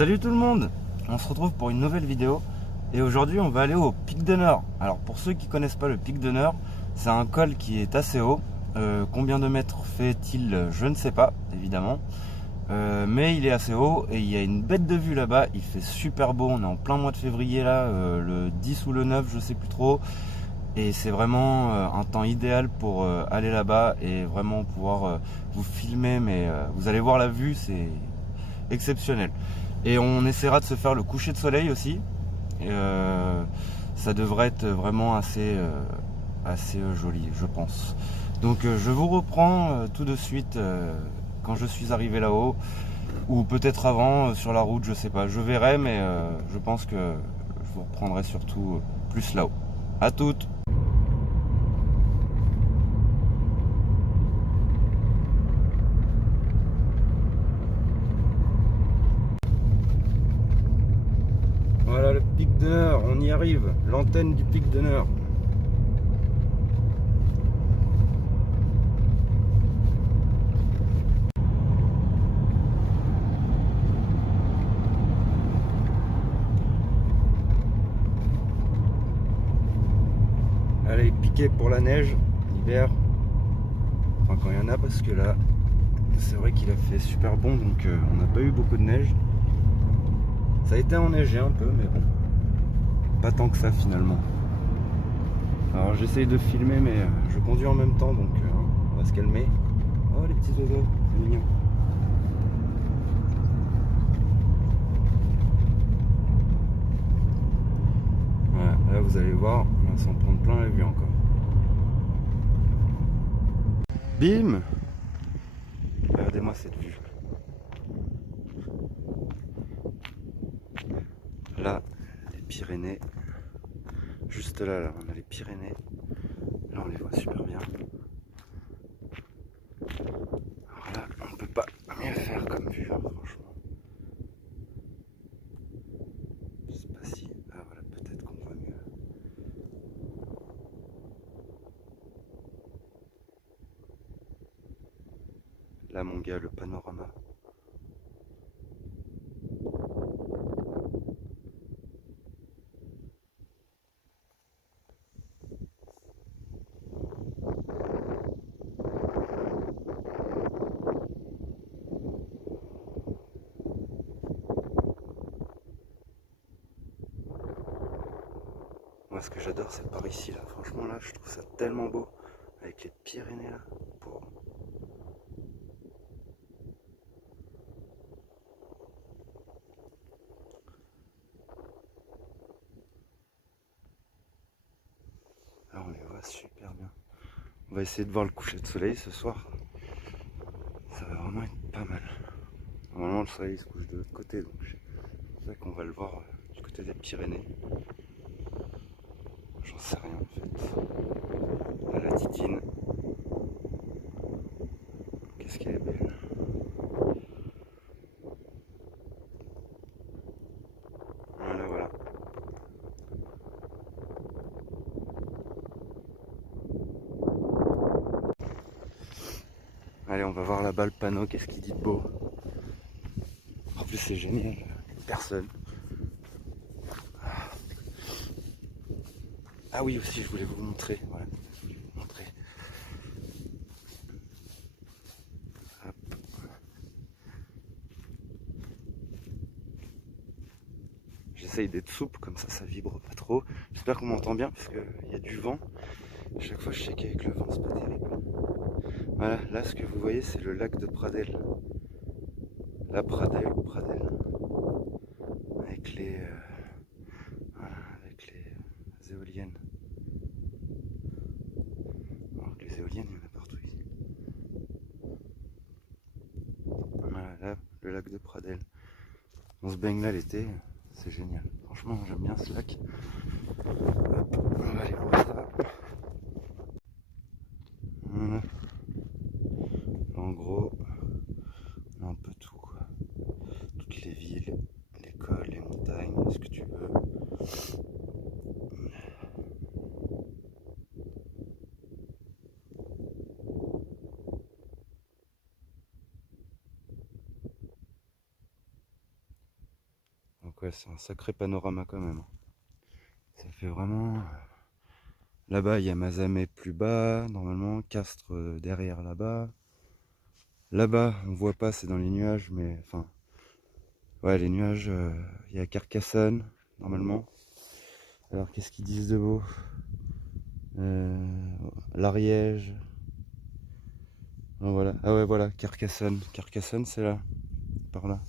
Salut tout le monde, on se retrouve pour une nouvelle vidéo et aujourd'hui on va aller au Pic de Nord. Alors pour ceux qui connaissent pas le Pic de Nord, c'est un col qui est assez haut. Combien de mètres fait-il? Je ne sais pas évidemment, mais il est assez haut et il y a une bête de vue là-bas. Il fait super beau, on est en plein mois de février là, le 10 ou le 9 je sais plus trop. Et c'est vraiment un temps idéal pour aller là-bas et vraiment pouvoir vous filmer, mais vous allez voir la vue, c'est exceptionnel. Et on essaiera de se faire le coucher de soleil aussi. Et, ça devrait être vraiment assez joli, je pense. Donc je vous reprends tout de suite quand je suis arrivé là-haut, ou peut-être avant sur la route, je sais pas, je verrai, mais je pense que je vous reprendrai surtout plus là-haut. À toutes. Voilà le Pic de Nord, on y arrive, l'antenne du Pic de Nord. Allez, piquer pour la neige, l'hiver. Enfin quand il y en a, parce que là, c'est vrai qu'il a fait super bon, donc on n'a pas eu beaucoup de neige. Ça a été enneigé un peu, mais bon, pas tant que ça finalement. Alors j'essaye de filmer, mais je conduis en même temps, donc on va se calmer. Oh les petits oiseaux, c'est mignon. Voilà, là vous allez voir, on va s'en prendre plein la vue encore. Bim! Regardez-moi cette vue. Là, les Pyrénées. Juste là, on a les Pyrénées. Là, on les voit super bien. Alors là, on peut pas mieux faire comme vue, hein, franchement. Je sais pas si... Ah voilà, peut-être qu'on voit mieux. Là, mon gars, le panorama. Moi, ce que j'adore, c'est par ici, là. Franchement, là, je trouve ça tellement beau. Avec les Pyrénées, là. Pour... Là, on les voit super bien. On va essayer de voir le coucher de soleil ce soir. Ça va vraiment être pas mal. Normalement, le soleil se couche de l'autre côté, donc c'est pour ça qu'on va le voir du côté des Pyrénées. J'en sais rien, en fait. Là, la Titine. Qu'est-ce qu'elle est belle. Voilà, voilà. Allez, on va voir là-bas le panneau, qu'est-ce qu'il dit de beau. En plus, c'est génial. Personne. Ah oui, aussi, je voulais vous montrer. Voilà. Je voulais vous montrer. Hop. J'essaye d'être souple, comme ça vibre pas trop. J'espère qu'on m'entend bien, parce qu'il y a du vent. Chaque fois, je sais qu'avec le vent, c'est pas terrible. Voilà, là, ce que vous voyez, c'est le lac de Pradelles. La Pradelle ou Pradelle. Avec les... voilà, avec les éoliennes. Alors que les éoliennes, il y en a partout ici. Voilà, là, le lac de Pradelle. On se baigne là l'été, c'est génial. Franchement, j'aime bien ce lac. Hop, on va aller voir ça. Voilà. En gros, on a un peu tout, quoi. Toutes les villes, l'école, les montagnes, ce que tu veux. Donc ouais, c'est un sacré panorama quand même. Ça fait vraiment... Là-bas, il y a Mazamet plus bas, normalement, Castres derrière là-bas. Là-bas, on voit pas, c'est dans les nuages, mais enfin... Ouais, les nuages, il y a Carcassonne, normalement. Alors, qu'est-ce qu'ils disent de beau? L'Ariège. Oh, voilà. Ah ouais, voilà, Carcassonne. Carcassonne, c'est là, par là.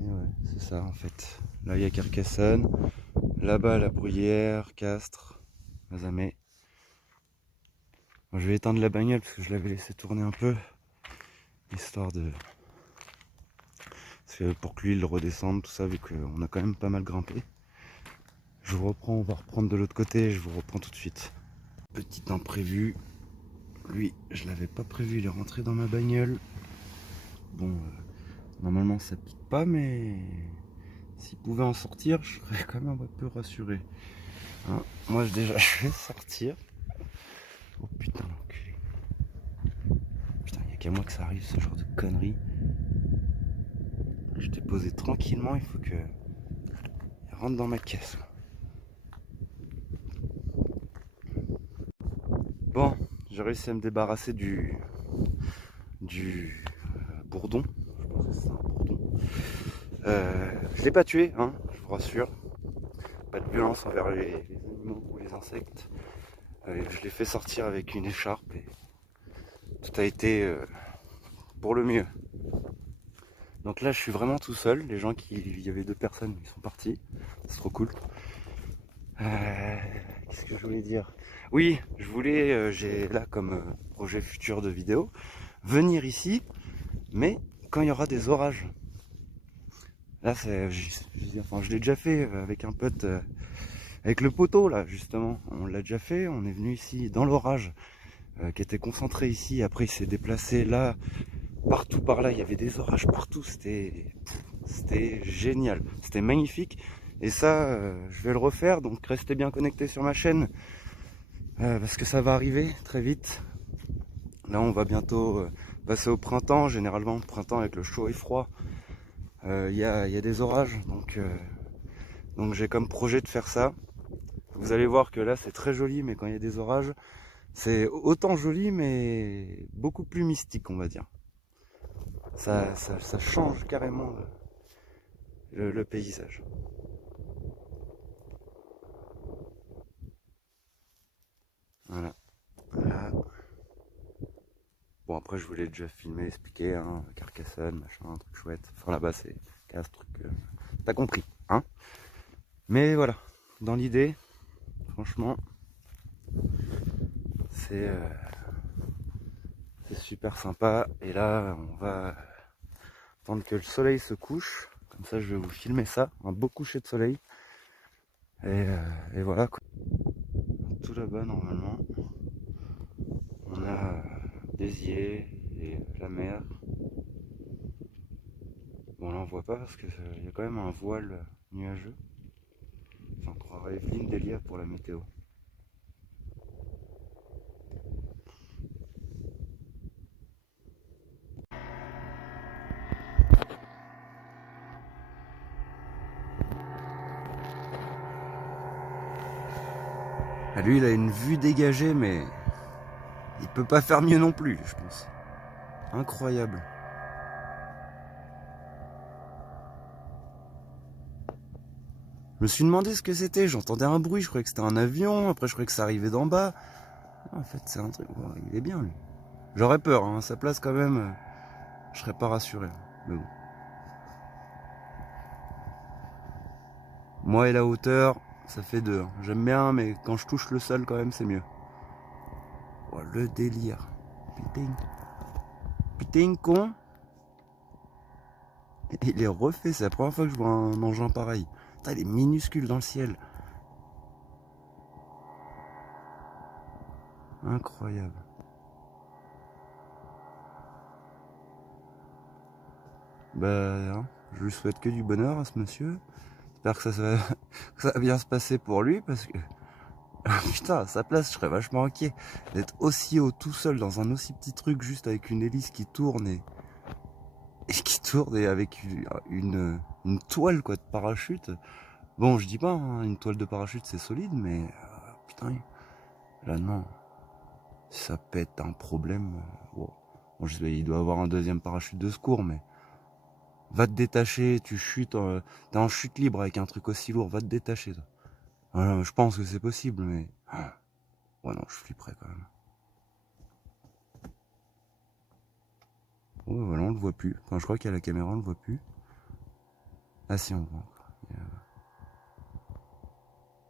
Et ouais, c'est ça en fait. Là, il y a Carcassonne. Là-bas, la Bruyère, Castres, Mazamet. Bon, je vais éteindre la bagnole parce que je l'avais laissé tourner un peu. Histoire de... Parce que pour que l'huile redescende, tout ça, vu qu'on a quand même pas mal grimpé. Je vous reprends, on va reprendre de l'autre côté, je vous reprends tout de suite. Petit imprévu. Lui, je l'avais pas prévu, il est rentré dans ma bagnole. Bon, normalement ça pique pas, mais s'il pouvait en sortir, je serais quand même un peu rassuré. Hein, moi déjà, je vais sortir. Oh putain, l'enculé. Putain, il n'y a qu'à moi que ça arrive, ce genre de conneries. Je t'ai posé tranquillement, il faut que... Il rentre dans ma caisse. Bon, j'ai réussi à me débarrasser du bourdon. Je pense que c'est un bourdon. Je l'ai pas tué, hein, je vous rassure. Pas de violence envers les animaux ou les insectes. Je l'ai fait sortir avec une écharpe et tout a été pour le mieux. Donc là, je suis vraiment tout seul. Les gens il y avait 2 personnes, ils sont partis. C'est trop cool. Qu'est-ce que je voulais dire? Oui, je voulais, j'ai là comme projet futur de vidéo, venir ici, mais quand il y aura des orages. Là, je l'ai déjà fait avec un pote, avec le poteau là, justement. On l'a déjà fait, on est venu ici dans l'orage, qui était concentré ici. Après, il s'est déplacé là, partout par là, il y avait des orages partout. C'était génial, c'était magnifique. Et ça, je vais le refaire, donc restez bien connectés sur ma chaîne, parce que ça va arriver très vite. Là, on va bientôt passer au printemps. Généralement, le printemps avec le chaud et froid, il y a des orages. Donc j'ai comme projet de faire ça. Vous allez voir que là, c'est très joli, mais quand il y a des orages, c'est autant joli, mais beaucoup plus mystique, on va dire. Ça change carrément le paysage. Voilà. Là. Bon, après, je voulais déjà filmer, expliquer, hein, Carcassonne, machin, un truc chouette. Enfin, là-bas, c'est casse, truc. T'as compris, hein? Mais voilà, dans l'idée, franchement, c'est super sympa. Et là, on va attendre que le soleil se couche. Comme ça, je vais vous filmer ça, un beau coucher de soleil. Et voilà quoi. Tout là-bas, normalement, on a Béziers et la mer. Bon, là, on voit pas parce qu'il y a quand même un voile nuageux. Enfin, on croirait Evelyne Delia pour la météo. Ah, lui, il a une vue dégagée, mais il peut pas faire mieux non plus, je pense. Incroyable. Je me suis demandé ce que c'était, j'entendais un bruit, je croyais que c'était un avion, après je croyais que ça arrivait d'en bas. Ah, en fait, c'est un truc, oh, il est bien lui. J'aurais peur, hein, à sa place quand même, je serais pas rassuré. Mais bon. Moi et la hauteur, ça fait 2. J'aime bien, mais quand je touche le sol quand même, c'est mieux. Oh, le délire. Putain. Putain, con. Il est refait, c'est la première fois que je vois un engin pareil. Putain, il est minuscule dans le ciel. Incroyable. Bah, hein, je lui souhaite que du bonheur à ce monsieur. J'espère que que ça va bien se passer pour lui, parce que... Putain, à sa place, je serais vachement inquiet. D'être aussi haut tout seul dans un aussi petit truc, juste avec une hélice qui tourne et et qui tourne et avec une toile quoi de parachute. Bon, je dis pas, hein, une toile de parachute c'est solide, mais putain, là non, ça peut être un problème. Bon, je sais, il doit avoir un deuxième parachute de secours, mais va te détacher, tu chutes, t'es en chute libre avec un truc aussi lourd, va te détacher. Toi. Je pense que c'est possible, mais ouais non, je flipperais quand même. Oh, voilà, on le voit plus. Enfin, je crois qu'à la caméra, on le voit plus. Ah si, on voit encore.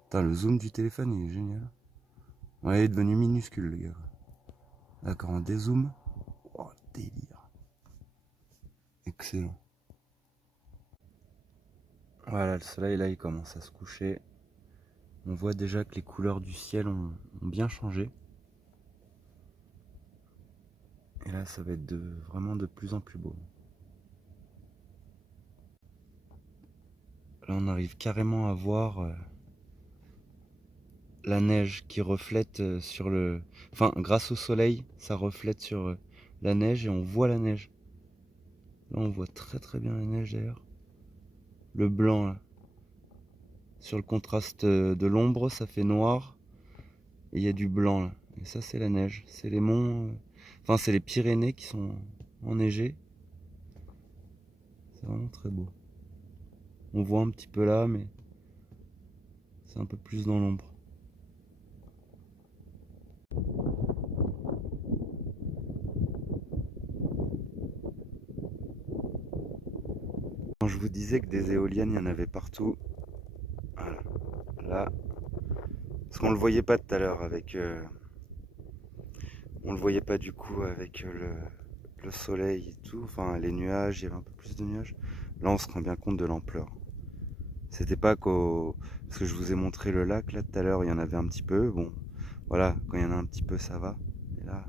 Putain, le zoom du téléphone, il est génial. Ouais, il est devenu minuscule, le gars. D'accord, on dézoome. Oh, délire. Excellent. Voilà, le soleil, là, il commence à se coucher. On voit déjà que les couleurs du ciel ont bien changé. Et là, ça va être vraiment de plus en plus beau. Là, on arrive carrément à voir la neige qui reflète sur le... Enfin, grâce au soleil, ça reflète sur la neige et on voit la neige. Là, on voit très très bien la neige d'ailleurs. Le blanc, là. Sur le contraste de l'ombre, ça fait noir. Et il y a du blanc, là. Et ça, c'est la neige. C'est les monts... Enfin, c'est les Pyrénées qui sont enneigées. C'est vraiment très beau. On voit un petit peu là, mais c'est un peu plus dans l'ombre. Quand je vous disais que des éoliennes, il y en avait partout. Voilà. Là. Parce qu'on le voyait pas tout à l'heure avec... on le voyait pas du coup avec le soleil et tout. Enfin, les nuages, il y avait un peu plus de nuages. Là, on se rend bien compte de l'ampleur. C'était pas qu'au... Parce que je vous ai montré le lac, là, tout à l'heure, il y en avait un petit peu. Bon, voilà, quand il y en a un petit peu, ça va. Mais là,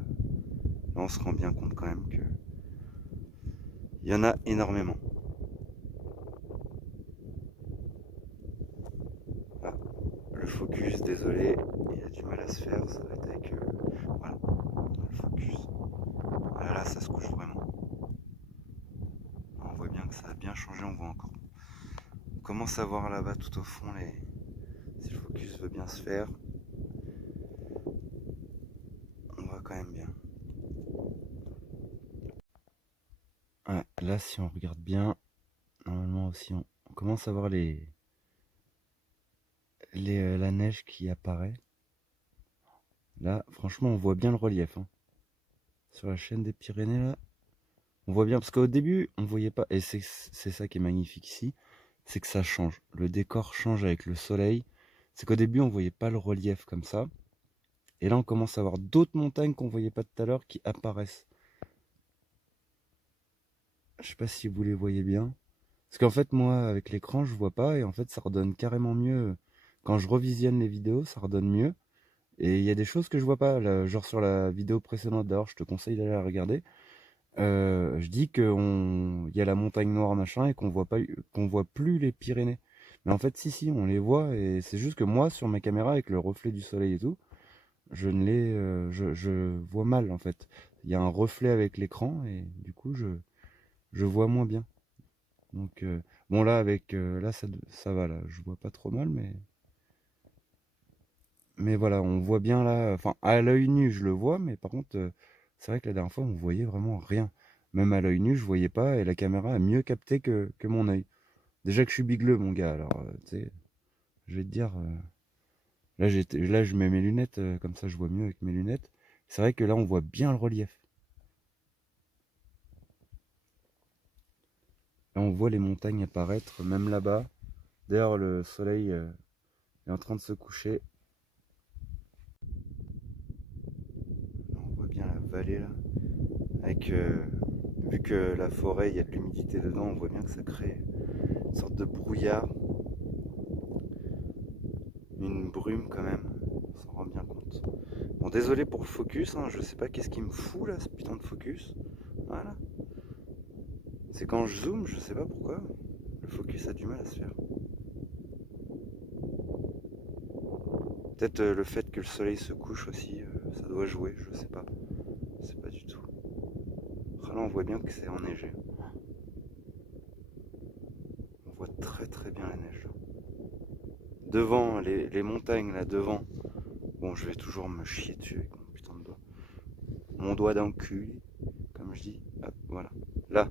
on se rend bien compte quand même que... Il y en a énormément. Ah, le focus, désolé, il a du mal à se faire, ça va être avec... voilà, le focus. Voilà, là, ça se couche vraiment. On voit bien que ça a bien changé, on voit encore. On commence à voir là-bas tout au fond si le focus veut bien se faire. On voit quand même bien. Voilà, là si on regarde bien, normalement aussi on commence à voir la neige qui apparaît. Là franchement on voit bien le relief. Hein. Sur la chaîne des Pyrénées là, on voit bien, parce qu'au début on voyait pas, et c'est ça qui est magnifique ici, c'est que ça change. Le décor change avec le soleil. C'est qu'au début on voyait pas le relief comme ça. Et là on commence à voir d'autres montagnes qu'on voyait pas tout à l'heure qui apparaissent. Je sais pas si vous les voyez bien. Parce qu'en fait, moi, avec l'écran, je vois pas. Et en fait, ça redonne carrément mieux. Quand je revisionne les vidéos, ça redonne mieux. Et il y a des choses que je vois pas. Là, genre sur la vidéo précédente, d'ailleurs, je te conseille d'aller la regarder. Je dis qu'il y a la montagne noire, machin, et qu'on voit plus les Pyrénées. Mais en fait, si, on les voit. Et c'est juste que moi, sur ma caméra, avec le reflet du soleil et tout, je ne les, je vois mal, en fait. Il y a un reflet avec l'écran, et du coup, je vois moins bien. Donc bon là avec là ça va là, je vois pas trop mal mais voilà, on voit bien là, enfin à l'œil nu je le vois, mais par contre c'est vrai que la dernière fois on voyait vraiment rien. Même à l'œil nu je voyais pas et la caméra a mieux capté que mon œil. Déjà que je suis bigleux mon gars, alors tu sais, je vais te dire là je mets mes lunettes comme ça je vois mieux avec mes lunettes. C'est vrai que là on voit bien le relief. Là on voit les montagnes apparaître même là-bas. D'ailleurs le soleil est en train de se coucher. On voit bien la vallée là, avec vu que la forêt il y a de l'humidité dedans, on voit bien que ça crée une sorte de brouillard, une brume quand même, on s'en rend bien compte. Bon désolé pour le focus, hein, je sais pas qu'est-ce qui me fout là ce putain de focus, voilà. C'est quand je zoome, je sais pas pourquoi, le focus a du mal à se faire. Peut-être le fait que le soleil se couche aussi, ça doit jouer, je sais pas du tout. Là on voit bien que c'est enneigé. devant les montagnes là devant. Bon, je vais toujours me chier dessus avec mon putain de doigt. Mon doigt dans le cul, comme je dis. Hop, voilà. Là,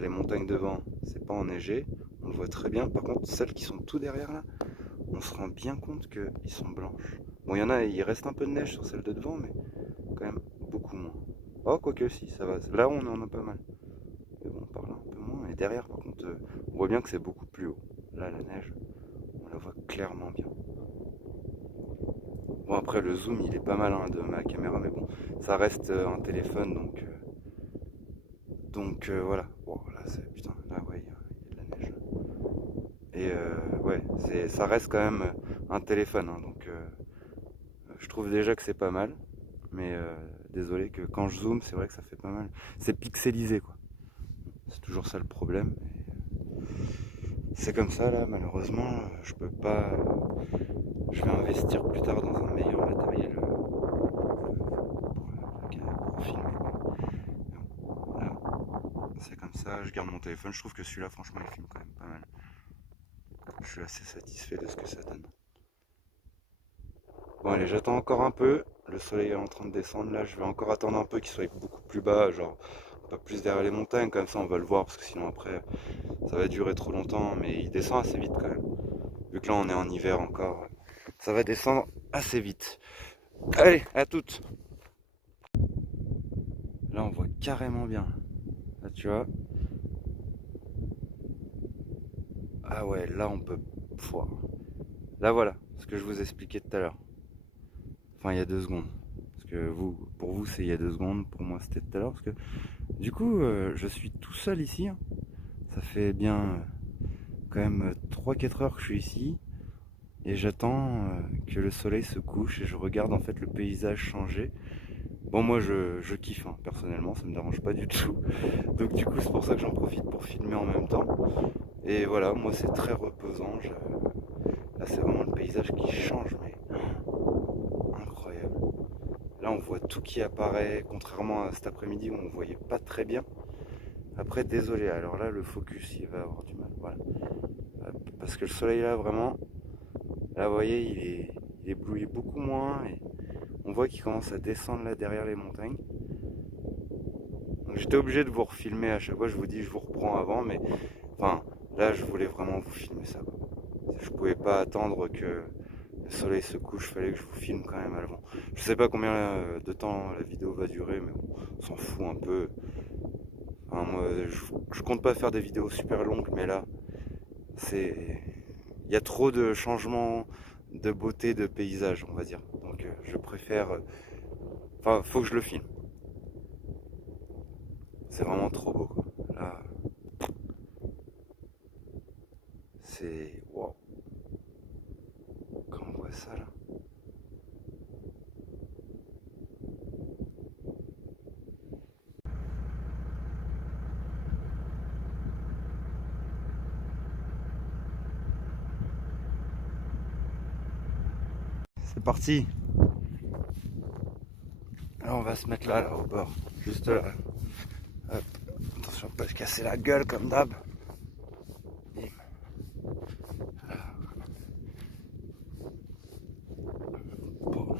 les montagnes devant, c'est pas enneigé. On le voit très bien. Par contre, celles qui sont tout derrière là, on se rend bien compte qu'ils sont blanches. Bon, il y en a, il reste un peu de neige sur celles de devant, mais quand même beaucoup moins. Oh, quoique si, ça va. Là, on en a pas mal. Mais bon, par là, un peu moins. Et derrière, par contre, on voit bien que c'est beaucoup plus haut. Là, la neige, on la voit clairement bien. Bon, après, le zoom, il est pas mal hein, de ma caméra, mais bon, ça reste un téléphone, donc voilà. Bon, là, putain, là, ouais, il y a de la neige. Et ouais, ça reste quand même un téléphone, hein, donc je trouve déjà que c'est pas mal. Mais désolé que quand je zoome, c'est vrai que ça fait pas mal. C'est pixelisé, quoi. C'est toujours ça le problème. C'est comme ça, là, malheureusement, je peux pas. Je vais investir plus tard dans un meilleur matériel pour filmer. Là, c'est comme ça, je garde mon téléphone. Je trouve que celui-là, franchement, il filme quand même pas mal. Je suis assez satisfait de ce que ça donne. Bon, allez, j'attends encore un peu. Le soleil est en train de descendre. Là, je vais encore attendre un peu qu'il soit beaucoup plus bas, genre pas plus derrière les montagnes. Comme ça, on va le voir parce que sinon, après, ça va durer trop longtemps. Mais il descend assez vite quand même. Vu que là, on est en hiver encore, ça va descendre assez vite. Allez, à toutes. Là, on voit carrément bien. Là, tu vois. Ah ouais, là, on peut. Pouah. Là, voilà, ce que je vous expliquais tout à l'heure. Enfin, il y a 2 secondes. Parce que pour vous, c'est il y a 2 secondes. Pour moi, c'était tout à l'heure. Parce que du coup, je suis tout seul ici. Hein. Ça fait bien quand même 3-4 heures que je suis ici. Et j'attends que le soleil se couche et je regarde en fait le paysage changer. Bon, moi je kiffe, hein, personnellement, ça me dérange pas du tout. Donc, du coup, c'est pour ça que j'en profite pour filmer en même temps. Et voilà, moi c'est très reposant. Là, c'est vraiment le paysage qui change, mais incroyable. Là, on voit tout qui apparaît, contrairement à cet après-midi où on ne voyait pas très bien. Après, désolé, alors là, le focus, il va avoir du mal. Voilà. Parce que le soleil, là, vraiment, là, vous voyez, il éblouit beaucoup moins. Et on voit qu'il commence à descendre là derrière les montagnes. Donc, j'étais obligé de vous refilmer à chaque fois. Je vous dis, je vous reprends avant, mais enfin, là, je voulais vraiment vous filmer ça. Je pouvais pas attendre que le soleil se couche, fallait que je vous filme quand même avant. Je sais pas combien de temps la vidéo va durer, mais bon, on s'en fout un peu. Enfin, moi, je compte pas faire des vidéos super longues, mais là, il y a trop de changements de beauté de paysage, on va dire. Donc, je préfère. Enfin, faut que je le filme. C'est vraiment trop beau, quoi. Là, c'est wow. Quand on voit ça là. C'est parti. Alors on va se mettre là, au bord, juste là. Hop. Attention pas se casser la gueule comme d'hab. Bim. Voilà. Bon.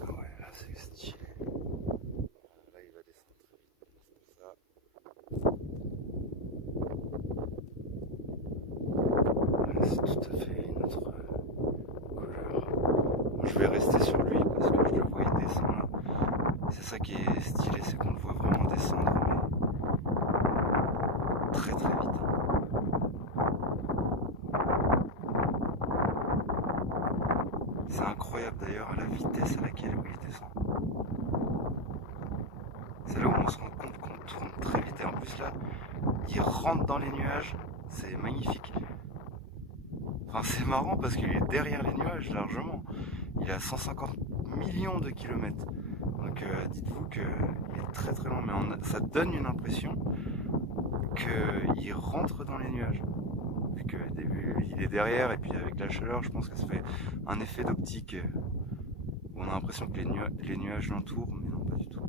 Ah ouais, là c'est stylé. Là il va descendre très vite. C'est ça. Là, c'est tout à fait une autre couleur. Bon, je vais rester sur lui parce que je le vois il descend là. C'est ça qui est stylé, c'est qu'on le voit vraiment descendre, mais très très vite. C'est incroyable d'ailleurs la vitesse à laquelle il descend. C'est là où on se rend compte qu'on tourne très vite et en plus là, il rentre dans les nuages, c'est magnifique. Enfin c'est marrant parce qu'il est derrière les nuages largement. Il est à 150 millions de kilomètres. Donc dites-vous qu'il est très très long, mais ça donne une impression qu'il rentre dans les nuages. Vu que il est derrière et puis avec la chaleur, je pense que ça fait un effet d'optique où on a l'impression que les nuages l'entourent, mais non pas du tout.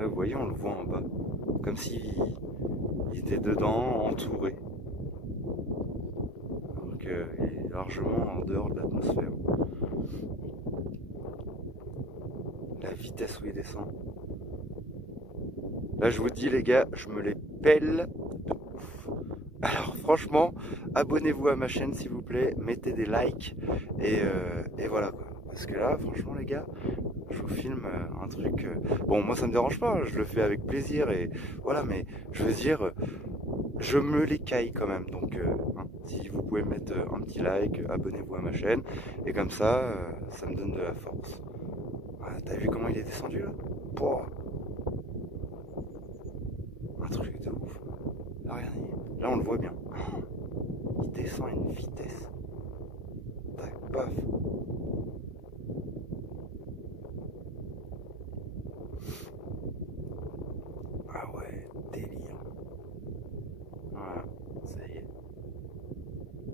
Là, vous voyez, on le voit en bas. Comme s'il était dedans, entouré. Alors qu'il est largement en dehors de l'atmosphère. La vitesse où il descend. Là, je vous dis, les gars, je me les pèle de ouf. Alors, franchement, abonnez-vous à ma chaîne, s'il vous plaît. Mettez des likes. Et voilà, quoi. Parce que là, franchement, les gars, je vous filme un truc. Bon, moi, ça me dérange pas. Je le fais avec plaisir. Et voilà, mais je veux dire, je me les caille quand même. Donc, hein, si vous pouvez mettre un petit like, abonnez-vous à ma chaîne. Et comme ça, ça me donne de la force. Ah, t'as vu comment il est descendu, là? Pouah. Un truc de ouf. Là, regardez. Là, on le voit bien. Il descend à une vitesse. Tac, paf. Ah ouais, délire. Voilà, ça y est.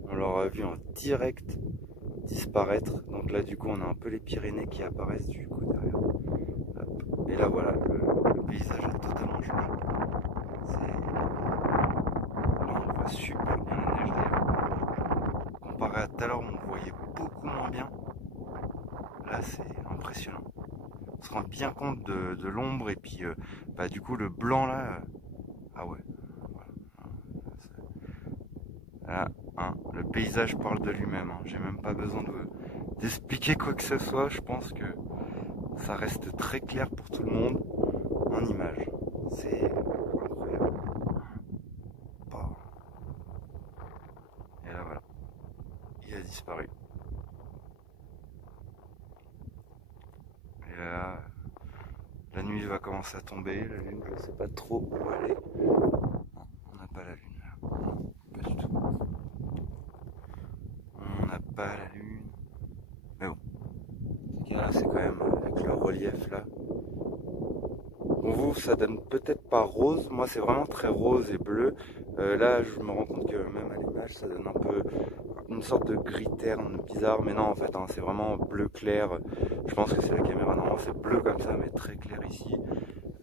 On l'aura vu en direct disparaître. Donc là, du coup, on a un peu les Pyrénées qui apparaissent du coup derrière. Hop. Et là, voilà, le paysage a totalement changé. Là, on voit super bien la neige d'ailleurs. Comparé à tout à l'heure, on le voyait beaucoup moins bien. Là, c'est impressionnant. On se rend bien compte de l'ombre et puis bah, du coup, le blanc là. Ah ouais. Voilà. Là, hein, le paysage parle de lui-même. Hein. J'ai même pas besoin d'expliquer quoi que ce soit. Je pense que ça reste très clair pour tout le monde en image. C'est incroyable. Bah. Et là voilà, il a disparu. Et là, la nuit va commencer à tomber. La lune, je sais pas trop où elle est. Non, on n'a pas la lune là. Non, pas du tout. On n'a pas la lune. Mais bon. Là, c'est quand même avec le relief là. Pour vous, ça donne peut-être pas rose. Moi, c'est vraiment très rose et bleu. Là, je me rends compte que même à l'image, ça donne un peu une sorte de gris terne bizarre. Mais non, en fait, hein, c'est vraiment bleu clair. Je pense que c'est la caméra. Normalement, c'est bleu comme ça, mais très clair ici.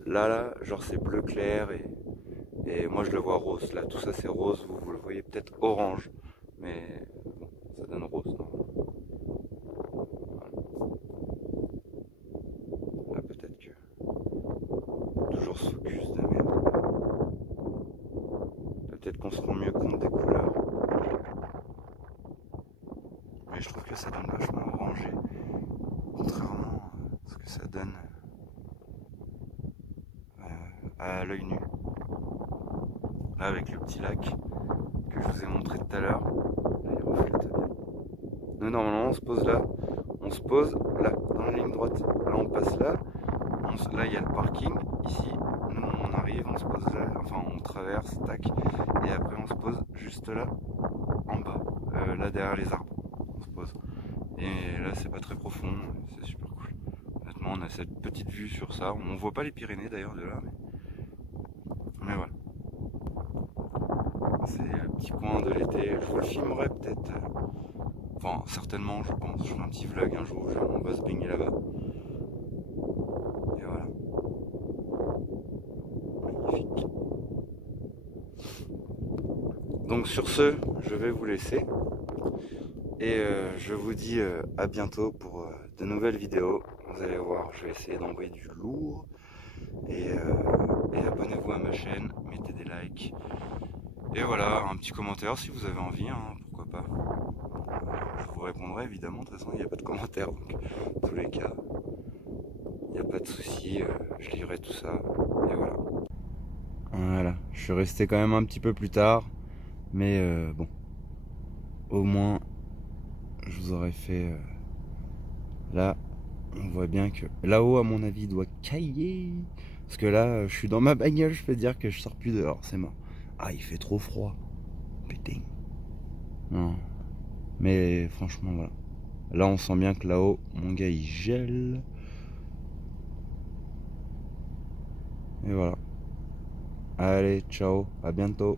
Là, genre, c'est bleu clair et moi, je le vois rose. Là, tout ça, c'est rose. Vous le voyez peut-être orange. Mais bon, ça donne rose. Non. Là, peut-être que... Toujours ce focus de merde. Peut-être qu'on se rend mieux compte des couleurs. Mais je trouve que ça donne vachement orangé. Contrairement à ce que ça donne à l'œil nu. Là, avec le petit lac que je vous ai montré tout à l'heure. Là, il reflète bien. Nous, normalement, on se pose là. On se pose là, dans la ligne droite. Là, on passe là. Là, il y a le parking. Ici, nous, on arrive, on se pose là. Enfin, on traverse, tac. Et après, on se pose juste là, en bas. Là, derrière les arbres. On se pose. Et là, c'est pas très profond. C'est super cool. Honnêtement, on a cette petite vue sur ça. On voit pas les Pyrénées d'ailleurs de là. Mais voilà. C'est le petit coin de l'été. Je vous le filmerai peut-être. Enfin, certainement, je pense. Je ferai un petit vlog un jour. On va se baigner là-bas. Et voilà. Magnifique. Donc sur ce, je vais vous laisser. Et je vous dis à bientôt pour de nouvelles vidéos. Vous allez voir, je vais essayer d'envoyer du lourd. Et abonnez-vous à ma chaîne, mettez des likes. Et voilà, un petit commentaire si vous avez envie, hein, pourquoi pas. Je vous répondrai évidemment, de toute façon il n'y a pas de commentaire, donc dans tous les cas, il n'y a pas de souci, je lirai tout ça. Et voilà. Voilà, je suis resté quand même un petit peu plus tard, mais bon, au moins je vous aurais fait... là, on voit bien que là-haut, à mon avis, il doit cailler. Parce que là, je suis dans ma bagnole, je peux dire que je sors plus dehors, c'est mort. Ah, il fait trop froid. Putain. Non. Mais franchement, voilà. Là, on sent bien que là-haut, mon gars, il gèle. Et voilà. Allez, ciao, à bientôt.